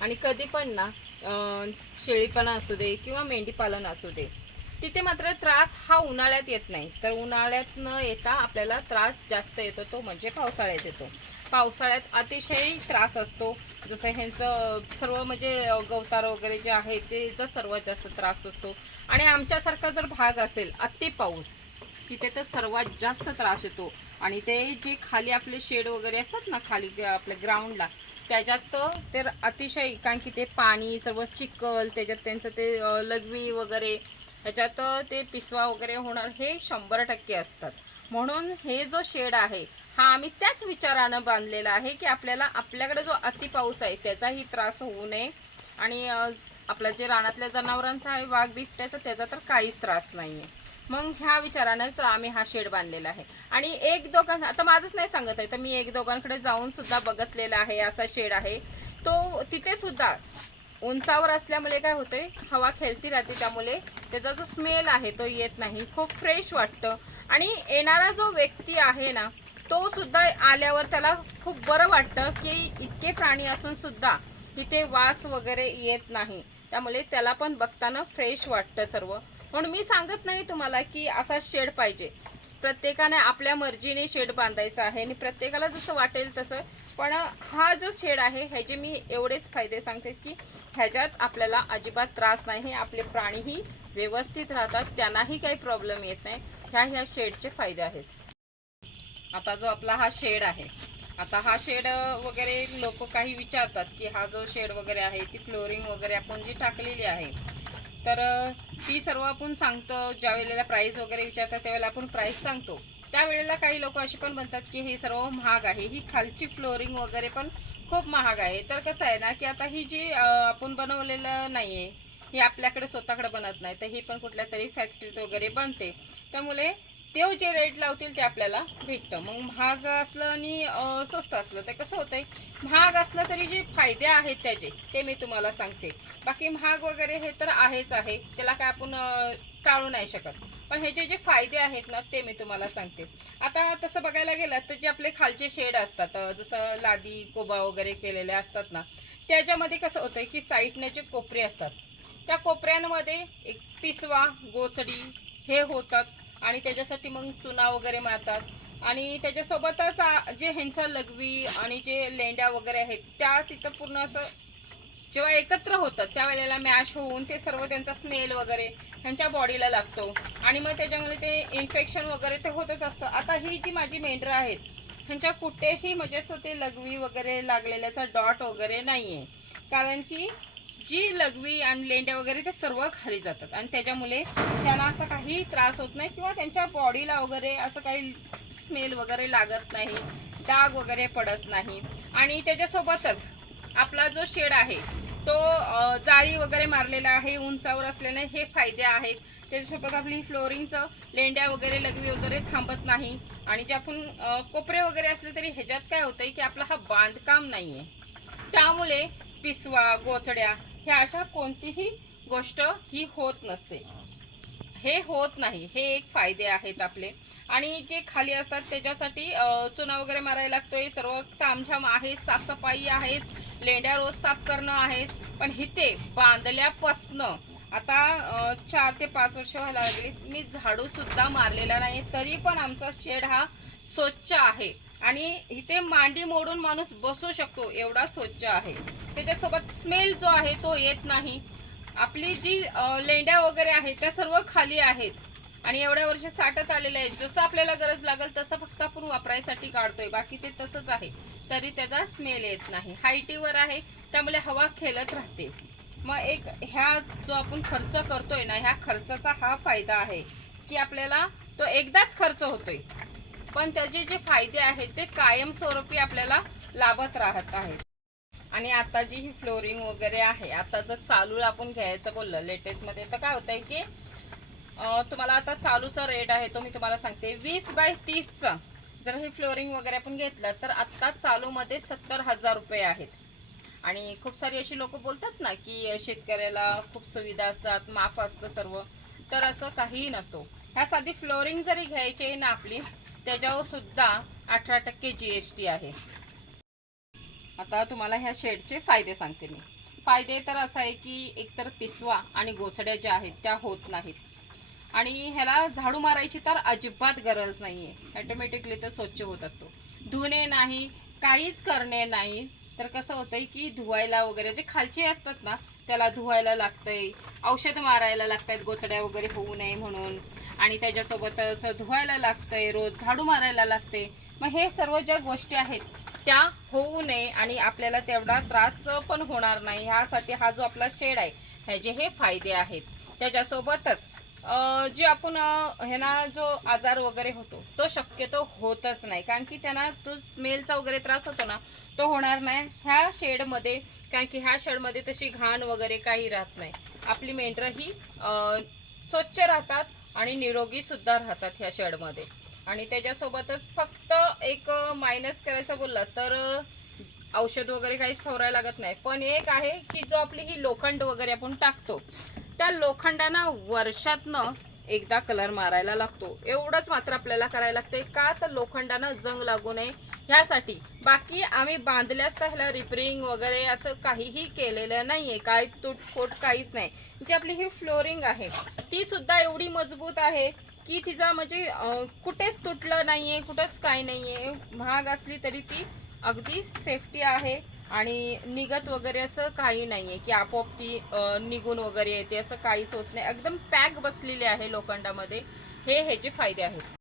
आणि कधी पण ना शेळीपणा शेळीपालन असू दे किंवा मेंढीपालन असू दे तिथे मात्र त्रास हा उन्हाळ्यात येत नाही. तर उन्हाळ्यात न येता आपल्याला त्रास जास्त येतो तो म्हणजे पावसाळ्यात येतो. पावसाळ्यात अतिशय त्रास असतो. जसं ह्यांचं सर्व म्हणजे गवतार वगैरे जे आहे तेचा सर्वात जास्त त्रास असतो. आणि आमच्यासारखा जर भाग असेल अति पाऊस तिथे तर सर्वात जास्त त्रास येतो. आणि ते जे खाली आपले शेड वगैरे असतात ना खाली आपल्या ग्राउंडला त्याच्यात तर ते अतिशय कारण की ते पाणी सर्व चिखल त्याच्यात त्यांचं ते लघवी वगैरे त्याच्यात ते पिसवा वगैरे होणार हे शंभर टक्के असतात. म्हणून हे जो शेड आहे हा आम्ही त्याच विचारानं बांधलेला आहे की आपल्याला आपल्याकडे जो अति पाऊस आहे त्याचाही त्रास होऊ नये. आणि आपल्या जे रानातल्या जनावरांचा आहे वाघ बिबट्याचा त्याचा तर काहीच त्रास नाही आहे मग ह्या विचारानंच आम्ही हा शेड बांधलेला आहे. आणि एक दोघां आता माझंच नाही सांगत आहे तर मी एक दोघांकडे जाऊन सुद्धा बघतलेला आहे असा शेड आहे. तो तिथे सुद्धा उंचावर असल्यामुळे काय होते हवा खेळती राहते त्यामुळे त्याचा जो स्मेल आहे तो येत नाही खूप फ्रेश वाटतं. आणि येणारा जो व्यक्ती आहे ना तो सुद्धा आल्यावर त्याला खूप बरं वाटतं की इतके प्राणी असून सुद्धा तिथे वास वगैरे येत नाही. त्यामुळे त्याला पण बघताना फ्रेश वाटतं सर्व. म्हणून मी सांगत नाही तुम्हाला की असा शेड पाहिजे. प्रत्येकाने आपल्या मर्जीने शेड बांधायचा आहे आणि प्रत्येकाला जसं वाटेल तसं. पण हा जो शेड आहे ह्याचे मी एवढेच फायदे सांगते की ह्याच्यात आपल्याला अजिबात त्रास नाही आपले प्राणीही व्यवस्थित राहतात त्यांनाही काही प्रॉब्लेम येत नाही. ह्या ह्या शेडचे फायदे आहेत. आता जो आपला हा शेड आहे आता हा शेड वगैरे लोक काही विचारतात की हा जो शेड वगैरे आहे ती फ्लोरिंग वगैरे आपण जी टाकलेली आहे तर ती सर्व आपण सांगतो ज्या वेळेला प्राईस वगैरे विचारतात त्यावेळेला आपण प्राईस सांगतो. त्यावेळेला काही लोक असे पण म्हणतात की हे सर्व महाग आहे. ही खालची फ्लोरिंग वगैरे पण खूप महाग आहे. तर कसं आहे ना की आता ही जी आपण बनवलेलं नाही आहे हे आपल्याकडे स्वतःकडे बनत नाही तर हे पण कुठल्या तरी फॅक्टरीत वगैरे बनते. त्यामुळे ते जे रेट लावतील ते आपल्याला भेटतं. मग महाग असलं आणि स्वस्त असलं तर कसं होतंय? महाग असलं तरी जे फायदे आहेत त्याचे ते मी तुम्हाला सांगते. बाकी महाग वगैरे हे तर आहेच आहे. त्याला काय आपण टाळू नाही शकत. पण ह्याचे जे फायदे आहेत ना ते मी तुम्हाला सांगते. आता तसं बघायला गेलं तर जे आपले खालचे शेड असतात जसं लादी कोबा वगैरे केलेले असतात ना त्याच्यामध्ये कसं होतंय की साईडने जे कोपरे असतात त्या कोपऱ्यांमध्ये एक पिसवा गोचडी हे होतात. आणि त्याच्यासाठी मग चुना वगैरे मारतात. आणि त्याच्यासोबतच जे ह्यांचा लघवी आणि जे लेंड्या वगैरे आहेत त्या तिथं पूर्ण असं जेव्हा एकत्र होतात त्यावेळेला मॅश होऊन ते सर्व त्यांचा स्मेल वगैरे त्यांच्या बॉडीला लागतो. आणि मग त्याच्यामुळे ते इन्फेक्शन वगैरे ते होतच असतं. आता ही जी माझी मेंढरं आहेत ह्यांच्या कुठेही म्हणजे असं ते लघवी वगैरे लागलेल्याचा डॉट वगैरे नाही आहे कारण की जी लघवी आणि लेंड्या वगैरे ते सर्व खाली जातात. आणि त्याच्यामुळे त्यांना असं काही त्रास होत नाही किंवा त्यांच्या बॉडीला वगैरे असं काही स्मेल वगैरे लागत नाही डाग वगैरे पडत नाही. आणि त्याच्यासोबतच आपला जो शेड आहे तो जाळी वगैरे मारलेला आहे उंचावर असल्याने हे फायदे आहेत. त्याच्यासोबत आपली फ्लोरिंगचं लेंड्या वगैरे लघवी वगैरे थांबत नाही. आणि जे आपण कोपरे वगैरे असले तरी ह्याच्यात काय होतंय की आपला हा बांधकाम नाही आहे त्यामुळे पिसवा गोचड्या ह्या अशा कोणतीही गोष्ट ही होत नसते. हे होत नाही. हे एक फायदे आहेत आपले. आणि जे खाली असतात त्याच्यासाठी चुना वगैरे मारायला लागतोय. सर्व तामझाम आहे साफसफाई आहेच लेंड्या रोज साफ करणं आहेच पण इथे बांधल्यापासनं आता चार ते पाच वर्ष व्हायला लागली. मी झाडू सुद्धा मारलेला नाही. तरी पण आमचा शेड हा स्वच्छ आहे. आणि इथे मांडी मोडून माणूस बसू शकतो एवढा स्वच्छ आहे. त्याच्यासोबत स्मेल जो आहे तो येत नाही. आपली जी लेंड्या वगैरे आहेत त्या सर्व खाली आहेत. आणि एवढ्या वर्ष साठत आलेले आहेत जसं आपल्याला गरज लागेल तसं फक्त आपण वापरायसाठी काढतोय. बाकी ते तसंच आहे. तरी त्याचा स्मेल येत नाही. हायटीवर आहे त्यामुळे हवा खेळत राहते. मग एक ह्या जो आपण खर्च करतोय ना ह्या खर्चाचा हा फायदा आहे की आपल्याला तो एकदाच खर्च होतोय. पण त्याचे जे फायदे आहेत ते कायमस्वरूपी आपल्याला लाभत राहत आहेत. आणि आता जी ही फ्लोरिंग वगैरे आहे आता जर चालू आपण घ्यायचं बोललं लेटेस्टमध्ये तर काय होतंय की तुम्हाला आता चालूचा रेट आहे तो मी तुम्हाला सांगते. वीस बाय तीसचा जर हे फ्लोरिंग वगैरे आपण घेतलं तर आत्ता चालूमध्ये सत्तर हजार रुपये आहेत. आणि खूप सारी अशी लोक बोलतात ना की शेतकऱ्याला खूप सुविधा असतात माफ असतं सर्व तर असं काहीही नसतो. ह्या साधी फ्लोरिंग जरी घ्यायची आहे ना आपली त्याच्यावर सुद्धा अठरा टक्के जी एस टी आहे. आता तुम्हाला ह्या शेडचे फायदे सांगते मी. फायदे तर असं आहे की एकतर पिसवा आणि गोचड्या ज्या आहेत त्या होत नाहीत. आणि ह्याला झाडू मारायची तर अजिबात गरज नाही आहे ॲटोमॅटिकली तर स्वच्छ होत असतो. धुणे नाही काहीच करणे नाही. तर कसं होतंय की धुवायला वगैरे जे खालचे असतात ना त्याला धुवायला लागतंय. औषध मारायला लागतात गोचड्या वगैरे होऊ नये म्हणून. आणि त्याच्यासोबतच धुवायला लागतंय रोज झाडू मारायला लागते मग हे सर्व ज्या गोष्टी आहेत त्या होऊ नये आणि आपल्याला तेवढा त्रास पण होणार नाही. ह्यासाठी हा जो आपला शेड आहे ह्याचे हे फायदे आहेत. त्याच्यासोबतच जे आपण ह्यांना जो आजार वगैरे होतो तो शक्यतो होतच नाही. कारण की त्यांना तो स्मेलचा वगैरे त्रास होतो ना तो होणार नाही. ह्या शेडमध्ये कारण की ह्या शेडमध्ये तशी घाण वगैरे काही राहत नाही. आपली मेंढरं ही स्वच्छ राहतात आणि निरोगीसुद्धा राहतात ह्या शेडमध्ये. आणि त्याच्यासोबतच फक्त एक मायनस करायचं बोललं तर औषध वगैरे काहीच फवरायला लागत नाही. पण एक आहे की जो आपली ही लोखंड वगैरे आपण टाकतो त्या लोखंडांना वर्षातनं एकदा कलर मारायला लागतो. एवढंच मात्र आपल्याला करायला लागते का तर लोखंडानं जंग लागू नये. ह्यासाठी बाकी आम्ही बांधल्यास तर ह्याला रिपेरिंग वगैरे असं काहीही केलेलं नाही आहे काय तुटफोट काहीच नाही. जी आपली ही फ्लोरिंग आहे ती सुद्धा एवढी मजबूत आहे की तिचा म्हणजे कुठेच तुटलं नाहीये कुठंच काही नाहीये. महाग असली तरी ती अगदी सेफ्टी आहे आणि निघत वगैरे असं काही नाहीये की आपोआप ती निघून वगैरे येते असं काहीच होत नाही. एकदम पॅक बसलेली आहे लोखंडामध्ये. हे ह्याचे फायदे आहेत.